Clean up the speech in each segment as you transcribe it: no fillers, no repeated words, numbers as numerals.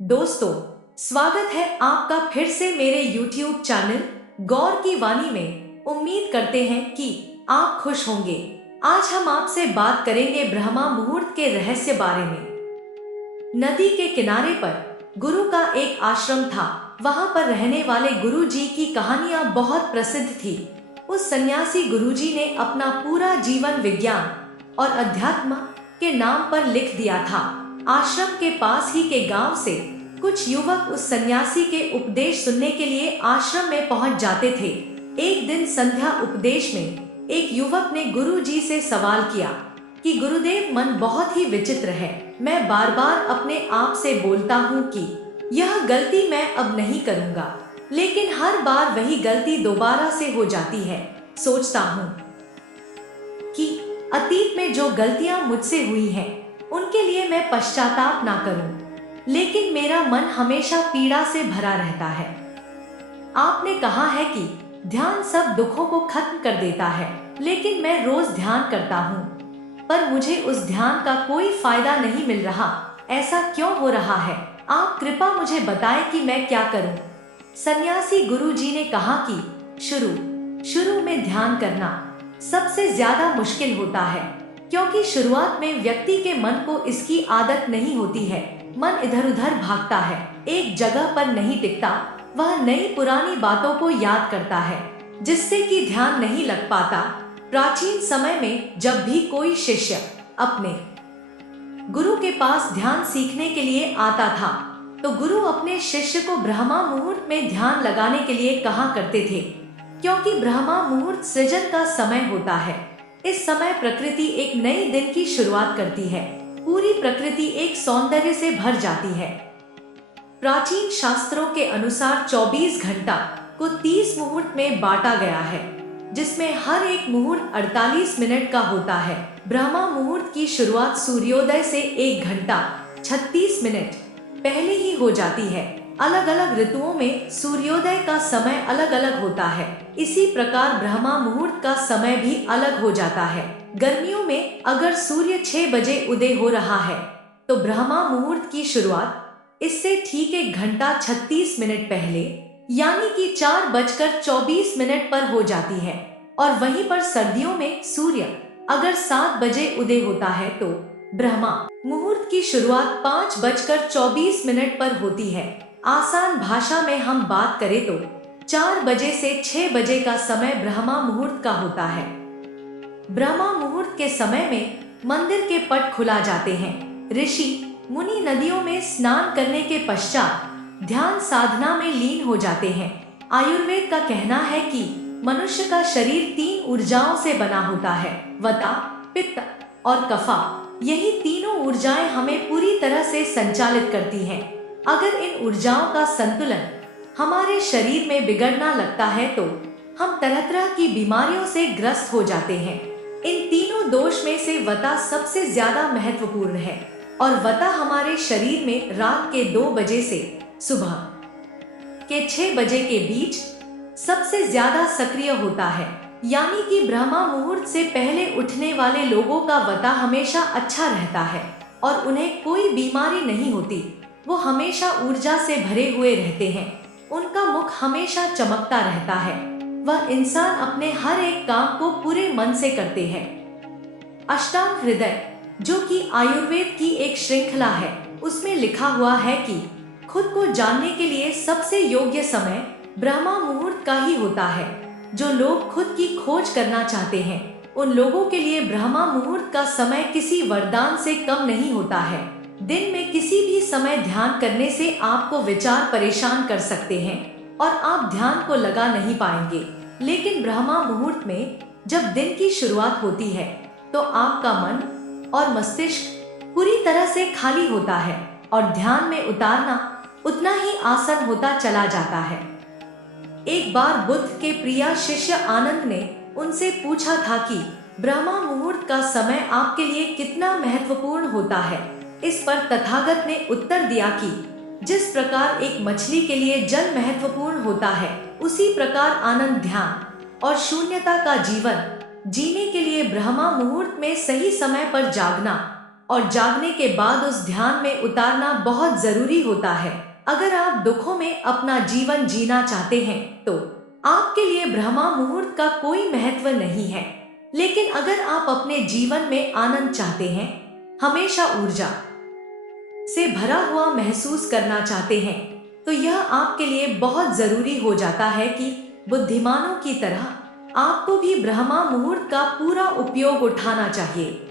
दोस्तों, स्वागत है आपका फिर से मेरे YouTube चैनल गौर की वाणी में। उम्मीद करते हैं कि आप खुश होंगे। आज हम आपसे बात करेंगे ब्रह्मा मुहूर्त के रहस्य बारे में। नदी के किनारे पर गुरु का एक आश्रम था। वहां पर रहने वाले गुरु जी की कहानियां बहुत प्रसिद्ध थी। उस सन्यासी गुरु जी ने अपना पूरा जीवन विज्ञान और अध्यात्म के नाम पर लिख दिया था। आश्रम के पास ही के गांव से कुछ युवक उस सन्यासी के उपदेश सुनने के लिए आश्रम में पहुंच जाते थे। एक दिन संध्या उपदेश में एक युवक ने गुरु जी से सवाल किया कि गुरुदेव, मन बहुत ही विचित्र है। मैं बार बार अपने आप से बोलता हूँ कि यह गलती मैं अब नहीं करूँगा, लेकिन हर बार वही गलती दोबारा से हो जाती है। सोचता हूँ कि अतीत में जो गलतियां मुझसे हुई हैं, उनके लिए मैं पश्चाताप ना करूं, लेकिन मेरा मन हमेशा पीड़ा से भरा रहता है। आपने कहा है कि ध्यान सब दुखों को खत्म कर देता है, लेकिन मैं रोज ध्यान करता हूँ, पर मुझे उस ध्यान का कोई फायदा नहीं मिल रहा। ऐसा क्यों हो रहा है? आप कृपा मुझे बताएं कि मैं क्या करूं। सन्यासी गुरु जी ने कहा कि शुरू में ध्यान करना सबसे ज्यादा मुश्किल होता है, क्योंकि शुरुआत में व्यक्ति के मन को इसकी आदत नहीं होती है। मन इधर उधर भागता है, एक जगह पर नहीं टिकता। वह नई पुरानी बातों को याद करता है, जिससे कि ध्यान नहीं लग पाता। प्राचीन समय में जब भी कोई शिष्य अपने गुरु के पास ध्यान सीखने के लिए आता था, तो गुरु अपने शिष्य को ब्रह्मा मुहूर्त में ध्यान लगाने के लिए कहा करते थे, क्योंकि ब्रह्मा मुहूर्त सृजन का समय होता है। इस समय प्रकृति एक नए दिन की शुरुआत करती है। पूरी प्रकृति एक सौंदर्य से भर जाती है। प्राचीन शास्त्रों के अनुसार 24 घंटा को 30 मुहूर्त में बांटा गया है, जिसमें हर एक मुहूर्त 48 मिनट का होता है। ब्रह्मा मुहूर्त की शुरुआत सूर्योदय से 1 घंटा 36 मिनट पहले ही हो जाती है। अलग अलग ऋतुओं में सूर्योदय का समय अलग अलग होता है। इसी प्रकार ब्रह्मा मुहूर्त का समय भी अलग हो जाता है। गर्मियों में अगर सूर्य 6 बजे उदय हो रहा है, तो ब्रह्मा मुहूर्त की शुरुआत इससे ठीक 1 घंटा 36 मिनट पहले, यानी कि 4:24 पर हो जाती है। और वहीं पर सर्दियों में सूर्य अगर 7 बजे उदय होता है, तो ब्रह्मा मुहूर्त की शुरुआत 5:24 पर होती है। आसान भाषा में हम बात करें तो 4 बजे से 6 बजे का समय ब्रह्मा मुहूर्त का होता है। ब्रह्मा मुहूर्त के समय में मंदिर के पट खुला जाते हैं। ऋषि मुनि नदियों में स्नान करने के पश्चात ध्यान साधना में लीन हो जाते हैं। आयुर्वेद का कहना है कि मनुष्य का शरीर 3 ऊर्जाओं से बना होता है, वता, पित्त और कफा। यही तीनों ऊर्जाएं हमें पूरी तरह से संचालित करती हैं। अगर इन ऊर्जाओं का संतुलन हमारे शरीर में बिगड़ना लगता है, तो हम तरह तरह की बीमारियों से ग्रस्त हो जाते हैं। इन तीनों दोष में से वता सबसे ज्यादा महत्वपूर्ण है, और वता हमारे शरीर में रात के 2 बजे से सुबह के 6 बजे के बीच सबसे ज्यादा सक्रिय होता है। यानी कि ब्रह्मा मुहूर्त से पहले उठने वाले लोगों का वता हमेशा अच्छा रहता है और उन्हें कोई बीमारी नहीं होती। वो हमेशा ऊर्जा से भरे हुए रहते हैं। उनका मुख हमेशा चमकता रहता है। वह इंसान अपने हर एक काम को पूरे मन से करते हैं। अष्टांग हृदय, जो कि आयुर्वेद की एक श्रृंखला है, उसमें लिखा हुआ है कि खुद को जानने के लिए सबसे योग्य समय ब्रह्मा मुहूर्त का ही होता है। जो लोग खुद की खोज करना चाहते हैं, उन लोगों के लिए ब्रह्मा मुहूर्त का समय किसी वरदान से कम नहीं होता है। दिन में किसी भी समय ध्यान करने से आपको विचार परेशान कर सकते हैं और आप ध्यान को लगा नहीं पाएंगे। लेकिन ब्रह्मा मुहूर्त में जब दिन की शुरुआत होती है, तो आपका मन और मस्तिष्क पूरी तरह से खाली होता है और ध्यान में उतारना उतना ही आसान होता चला जाता है। एक बार बुद्ध के प्रिय शिष्य आनंद ने उनसे पूछा था कि ब्रह्मा मुहूर्त का समय आपके लिए कितना महत्वपूर्ण होता है। इस पर तथागत ने उत्तर दिया कि जिस प्रकार एक मछली के लिए जल महत्वपूर्ण होता है, उसी प्रकार आनंद, ध्यान और शून्यता का जीवन जीने के लिए ब्रह्मा मुहूर्त में सही समय पर जागना और जागने के बाद उस ध्यान में उतारना बहुत जरूरी होता है। अगर आप दुखों में अपना जीवन जीना चाहते हैं तो आपके लिए ब्रह्मा मुहूर्त का कोई महत्व नहीं है। लेकिन अगर आप अपने जीवन में आनंद चाहते हैं, हमेशा ऊर्जा से भरा हुआ महसूस करना चाहते हैं, तो यह आपके लिए बहुत जरूरी हो जाता है कि बुद्धिमानों की तरह आपको भी ब्रह्मा मुहूर्त का पूरा उपयोग उठाना चाहिए।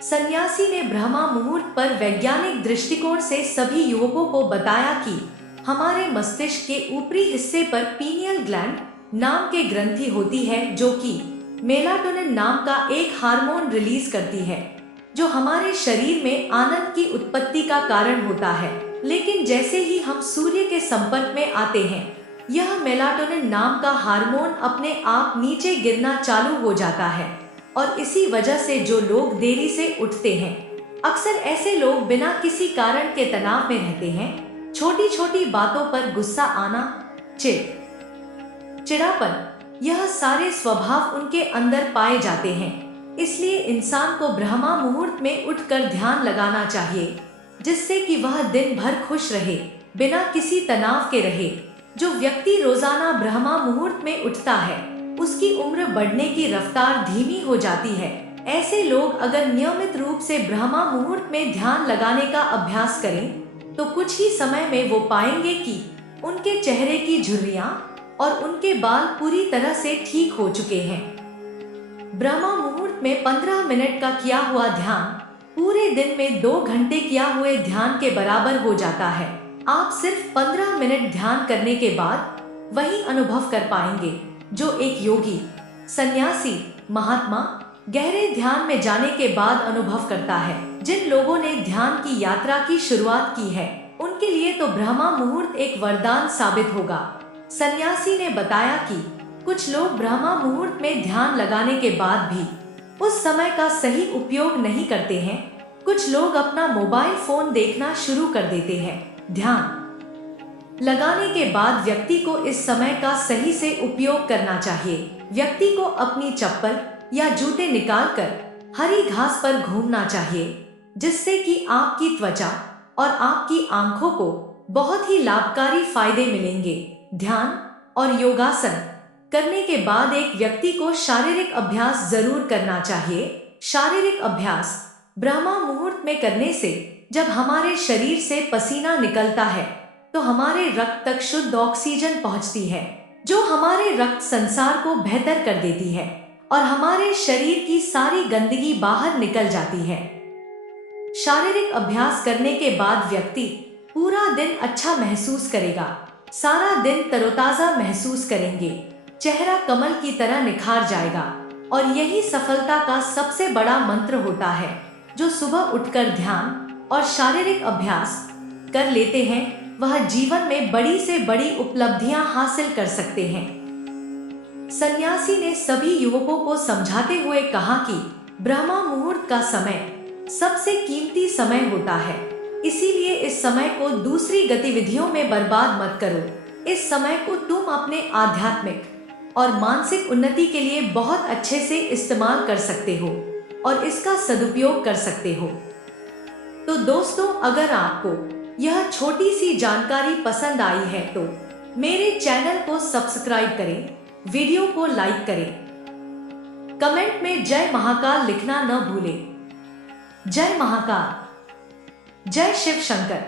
सन्यासी ने ब्रह्मा मुहूर्त पर वैज्ञानिक दृष्टिकोण से सभी युवकों को बताया कि हमारे मस्तिष्क के ऊपरी हिस्से पर पीनियल ग्लैंड नाम के ग्रंथि होती है, जो कि मेलाटोनिन नाम का एक हार्मोन रिलीज करती है, जो हमारे शरीर में आनंद की उत्पत्ति का कारण होता है। लेकिन जैसे ही हम सूर्य के संपर्क में आते हैं, यह मेलाटोनिन नाम का हार्मोन अपने आप नीचे गिरना चालू हो जाता है। और इसी वजह से जो लोग देरी से उठते हैं, अक्सर ऐसे लोग बिना किसी कारण के तनाव में रहते हैं। छोटी छोटी बातों पर गुस्सा आना, चिड़चिड़ापन, यह सारे स्वभाव उनके अंदर पाए जाते हैं। इसलिए इंसान को ब्रह्मा मुहूर्त में उठकर ध्यान लगाना चाहिए, जिससे कि वह दिन भर खुश रहे, बिना किसी तनाव के रहे। जो व्यक्ति रोजाना ब्रह्मा मुहूर्त में उठता है, उसकी उम्र बढ़ने की रफ्तार धीमी हो जाती है। ऐसे लोग अगर नियमित रूप से ब्रह्मा मुहूर्त में ध्यान लगाने का अभ्यास करें, तो कुछ ही समय में वो पाएंगे कि उनके चेहरे की झुर्रियां और उनके बाल पूरी तरह से ठीक हो चुके हैं। ब्रह्मा मुहूर्त में 15 मिनट का किया हुआ ध्यान पूरे दिन में 2 घंटे किया हुए ध्यान के बराबर हो जाता है। आप सिर्फ 15 मिनट ध्यान करने के बाद वही अनुभव कर पाएंगे जो एक योगी, सन्यासी, महात्मा गहरे ध्यान में जाने के बाद अनुभव करता है। जिन लोगों ने ध्यान की यात्रा की शुरुआत की है, उनके लिए तो ब्रह्मा मुहूर्त एक वरदान साबित होगा। सन्यासी ने बताया कि कुछ लोग ब्रह्मा मुहूर्त में ध्यान लगाने के बाद भी उस समय का सही उपयोग नहीं करते हैं। कुछ लोग अपना मोबाइल फोन देखना शुरू कर देते हैं। ध्यान लगाने के बाद व्यक्ति को इस समय का सही से उपयोग करना चाहिए। व्यक्ति को अपनी चप्पल या जूते निकालकर हरी घास पर घूमना चाहिए, जिससे कि आपकी त्वचा और आपकी आंखों को बहुत ही लाभकारी फायदे मिलेंगे। ध्यान और योगासन करने के बाद एक व्यक्ति को शारीरिक अभ्यास जरूर करना चाहिए। शारीरिक अभ्यास ब्रह्मा मुहूर्त में करने से जब हमारे शरीर से पसीना निकलता है, तो हमारे रक्त तक शुद्ध ऑक्सीजन पहुंचती है, जो हमारे रक्त संसार को बेहतर कर देती है और हमारे शरीर की सारी गंदगी बाहर निकल जाती है। शारीरिक अभ्यास करने के बाद व्यक्ति पूरा दिन अच्छा महसूस करेगा। सारा दिन तरोताजा महसूस करेंगे, चेहरा कमल की तरह निखार जाएगा। और यही सफलता का सबसे बड़ा मंत्र होता है। जो सुबह उठकर ध्यान और शारीरिक अभ्यास कर लेते हैं, वह जीवन में बड़ी से बड़ी उपलब्धियां हासिल कर सकते हैं। सन्यासी ने सभी युवकों को समझाते हुए कहा कि ब्रह्मा मुहूर्त का समय सबसे कीमती समय होता है, इसीलिए इस समय को दूसरी गतिविधियों में बर्बाद मत करो। इस समय को तुम अपने आध्यात्मिक और मानसिक उन्नति के लिए बहुत अच्छे से इस्तेमाल कर सकते हो और इसका सदुपयोग कर सकते हो। तो दोस्तों, अगर आपको यह छोटी सी जानकारी पसंद आई है तो मेरे चैनल को सब्सक्राइब करें, वीडियो को लाइक करें, कमेंट में जय महाकाल लिखना न भूलें। जय महाकाल, जय शिव शंकर।